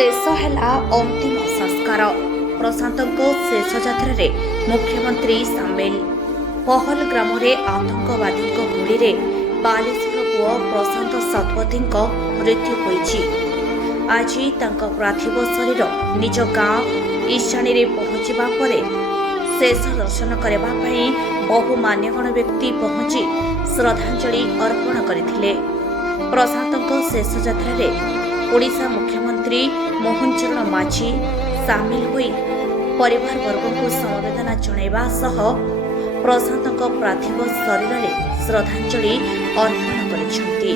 शेष है अंतिम संस्कार प्रशांत शेष यात्रा रे मुख्यमंत्री सामिल पहल ग्राम आतंकवादी गुली बालेश्वर पुओ प्रशांत शतपथी मृत्यु होईछि। आज पार्थिव शरीर निज गाँव ईशानी रे पहुंचवा पर शेष दर्शन करने बहु मान्यगण व्यक्ति पहुंची श्रद्धांजलि अर्पण करथिले। प्रशांत शेष यात्रा रे ओडिशा मुख्यमंत्री मोहन चरण माझी सामिल होई परिवार वर्ग को समवेदना जणाइबा सह प्रशांत पार्थिव शरीर में श्रद्धांजलि अर्पण करिसेंती।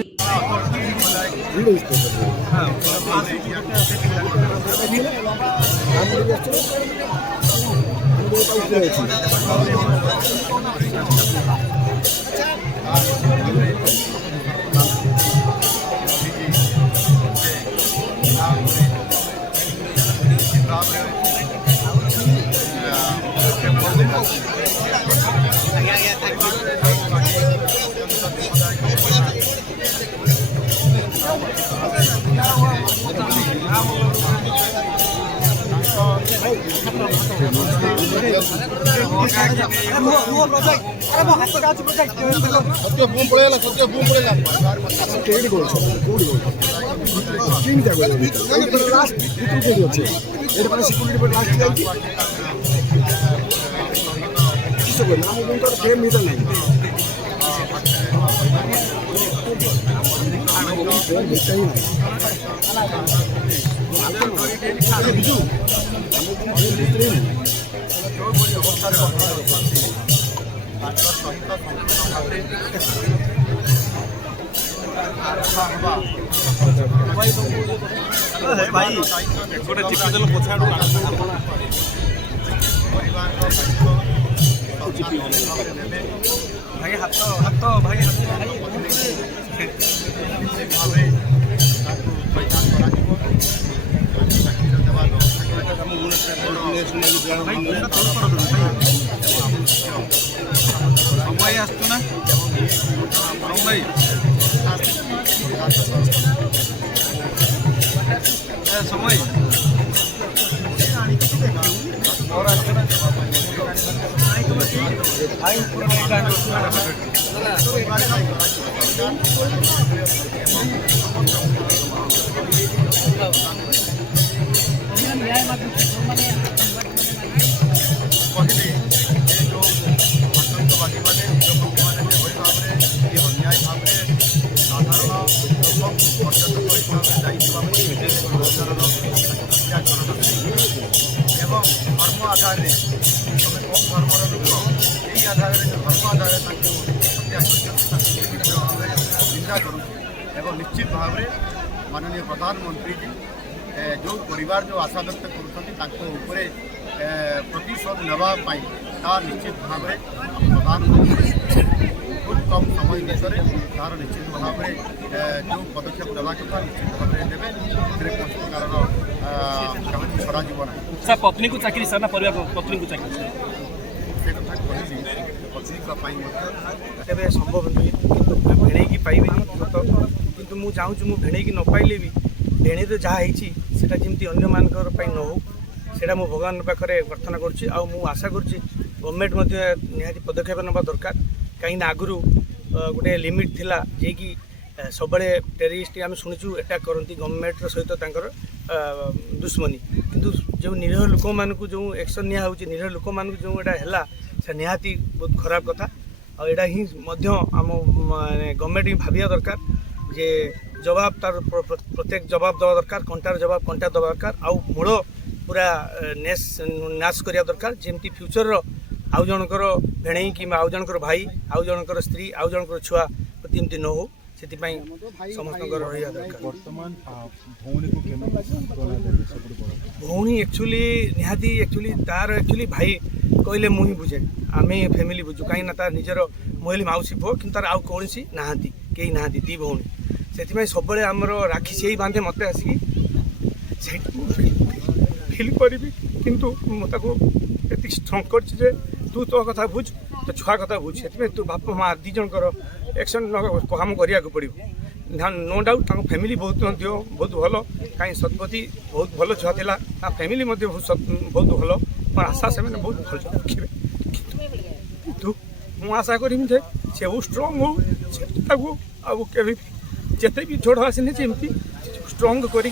भाई गोटे चिपी देल पछाड़ भाई हाथ हाथ भाई समय आसना भाई समय धर्म आधार निश्चित भाव में माननीय प्रधानमंत्री जी जो परिवार जो आशा व्यक्त कर प्रतिशोध नापी निश्चित भाव में प्रधानमंत्री खूब कम समय भितर तार निश्चित भाव में जो पदक्षेप देवा कथा निश्चित भाव में देवे कौन कारण छड़ा सर पत्नी को चाकरी सर ना परिवार पत्नी को चाकरी से कथा कहली पत्नी संभव नुहे भेड़ की पाइबे सत किंतु मुझे चाहूँ मुझे भेड़ की न पाइले भी भेड़ तो जहाँ होता जमी अन्य मान न हो सेटा मो भगवान पाखे प्रार्थना करुँच आशा करुँच गवर्नमेंट निहाती पदक्षेप ना दरकार कहीं आगु गोटे लिमिट थिला जे कि सब टेररिस्ट आम शुणुचु अटैक करती गवर्नमेंट सहित दुश्मनी किंतु जो निरीह लोक मानू जो एक्शन निया निरीह लोक मानू जो है से निहाती बहुत खराब कथा और यहाँ ही आम गवर्नमेंट ही भाविया दरकार जे जवाब तार प्रत्येक जवाब दवा दरकार कंटार जवाब कंटा दवा दरकार आउ मूल पूरा नाश करिया दरकार जेमती फ्यूचर आउ जनकर भेणई कि आउ जनकर भाई आउ जनकर स्त्री आउ जनकर छुआ प्रति एमती न हो से समस्त रहा दरकार। भौणी एक्चुअली निहाती एक्चुअली तार एक्चुअली भाई कहले मुझे बुझे आम फैमिली बुझू कहीं तार निजर महिला मौसी पुओ कि तार आउ कौन नहांती कहीं नहांती दी भौणी से सब आमर राखी से ही बांधे मत आसिकी फिल करी किंतु ये स्ट्रंग कर तू तो कथा बुझ तो छुआ कथा बुझ से तू बाप माँ दी जनकर एक्शन काम करा पड़ो नो डाउट फैमिली बहुत भल कहीं सतपति बहुत भल छुआ था फैमिली बहुत भल मोर आशा से मैंने बहुत भल रखे किंतु मु आशा करी जे से बहुत स्ट्रंग हो आगे जिते भी झोड़ आसने एमती स्ट्रंग कर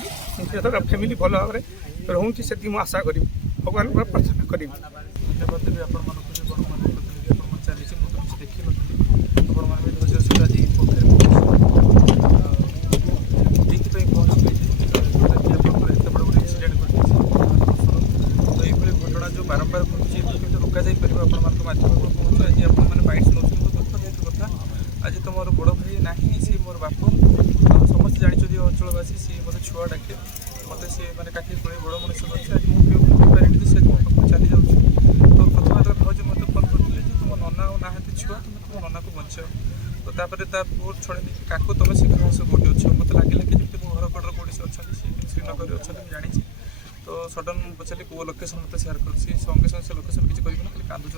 फैमिली भल भाव में रोचे से आशा करी भगवान प्रार्थना करी धन्यवाद देवी आपको जो गणमान्य प्रतिनिधि आप चली मुझे किसी देखी नी आपने धैर्य सहित आज पोखरी ये पहुँच जोटाकि आप एत बड़ गोटे एक्सीडेंट कर तो ये घटना जो बारंबार घटुच्छे केमी रोक जापर आपमाध्यम कहूँ आज आपने बाइट्स नौ दुख कथा आज तो मोर बड़ भाई ना सी मोर बाप समस्त जानी अंचलवासी सी मतलब छुआ डाके मत सी मैंने काठी पड़े बड़ मनुष्य कर आज मुझे से मो पाक चली जाऊँ तो प्रथम जो भाज मत फोन करते तुम नना और नाती छुआ तुम तुम नना को बचाओ तो तापर बहुत छड़े काको तुम शीघ्र घास कौटी अच्छे मत लगे कि मो घर कड़र कौटी से अच्छा श्रीनगर अच्छा जानी तो सडन पचारे कौ लोकेशन मत सेयार कर संगे संगे से लोकेशन किसी करें खाली कांदुं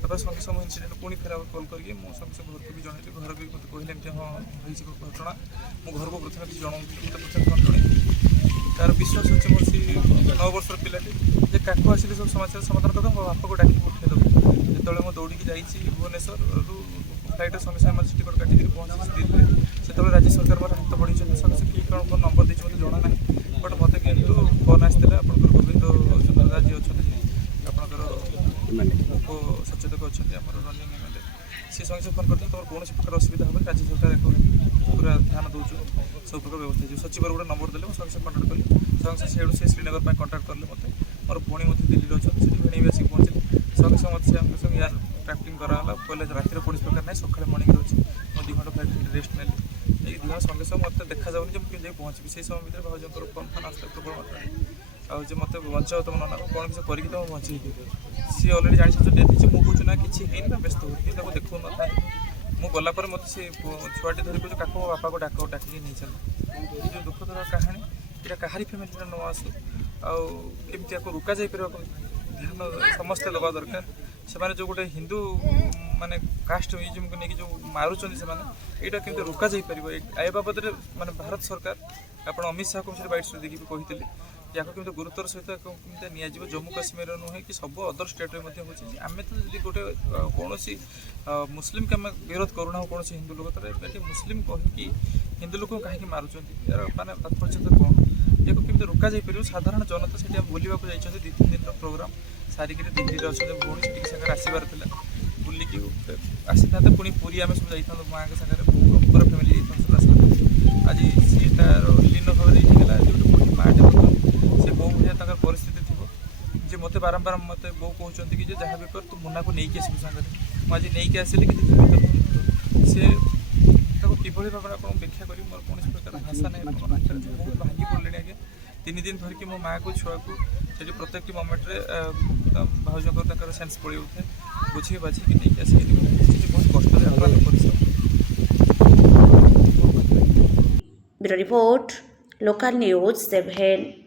तापर संगे संगे इनसीडेंट पुणी फेर कल करके संगे घर को भी जनइली घर भी मत कहले हाँ हो घटना मो घर को प्रथम किसी जन तार विश्वास अच्छे मोर सी 9 वर्षर पिलाटी जे काको आसिले सब समस्या समाधान करता मो बापा को डाकी उठेदेव जो मैं दौड़ी जाइए भुवनेश्वर फ्लाइट संगे संगे मैं टिकट काटिक पहुँची दिल्ली से राज्य सरकार मोर हाथ बढ़ी संगे किए कौन कौन नंबर देती मतलब जना ना बट मत कितु फोन आसाला आप गोविंद सुंदरदा जी अच्छा आपंकर उपसचेतक अच्छा रनिंग एमएलए सी संगे से फोन करते तुम कौन प्रकार असुविधा हो राज्य सरकार एक पूरा ध्यान दौर सब प्रकार व्यवस्था हो सचिव गोटे नंबर देते संगे से कंटाक्ट कली संगे से श्रीनगर में कंटाक्ट कले मत मोर पुणी दिल्ली अच्छा से भेड़ भी आसिक पहुँचे संगे संगे मत से संगे यार ट्राफ्टिंग कराला कहले रातिर कौन प्रकार ना सकाଳେ मर्णिंग अच्छे मुझे 2 घंटा 5 मिनट रेस्ट नेली ये 2 घंटा संगे संगे मत देखा जाऊनी जो मुझे पहुँची से समय भितर भाजर फोन फोन आसता प्रबल मात्रा आज मत बचाओ तुम नना कौन किसी करके तुम बचे सी अलरेडी जानी डेथ होती मुझे ना किसी है व्यस्त हो देखो ना मु गलापर मत से छुआटी धरिक जो काको बापा को डाकिक नहीं चल ये जो दुखद कहानी यहाँ कहारी फैमिली न आसू आमती आपको रोक जापर ध्यान समस्ते दबा दरकार से जो गोटे हिंदू माने कास्टइजम को लेकिन जो मारुंट से यहाँ केमती रोक जापर ए बाबद माने भारत सरकार आप अमित शाह को बैट्स देखिए कहते या केमती गुरुत्वर सहित केमती नि जम्मू काश्मीर नुहे कि सब अदर स्टेट में आम तो जी गोटे कौन मुस्लिम के विरोध करूना कौन हिंदू लोग तो मुस्लिम कहीकि हिंदू लोक कहीं मारुंट यार माने तात्पर्य कौन या केमती रोक जापर साधारण जनता से बुलवा जाइए 2-3 दिन प्रोग्राम सारिक दिल्ली अच्छे भौणी से आसबार बुलिकी आसी था पुणी पूरी आम सब जाइए माँ के सागर पूरा फैमिली जाइए आज सी तार लीन भाव गला जो पुणी माटे से बो भाई परिस्थिति थी जे मत बारंबार मत बो कहते कि जहाँ भी कर तू मुन्ना को लेकिन आसबू सागर मुझे नहीं आसली कि सी किभली भाव में आपको व्याख्या करी मोर कौन प्रकार भाषा ना बहुत भांगी पड़े आगे 3 दिन धरिकी मो माँ को छुआ को से प्रत्येक मोमेंट भाउजर सेन्स पड़े उठे बुझे बाझी नहीं आसिक बहुत कष्ट ब्यूरो रिपोर्ट लोकल न्यूज 7।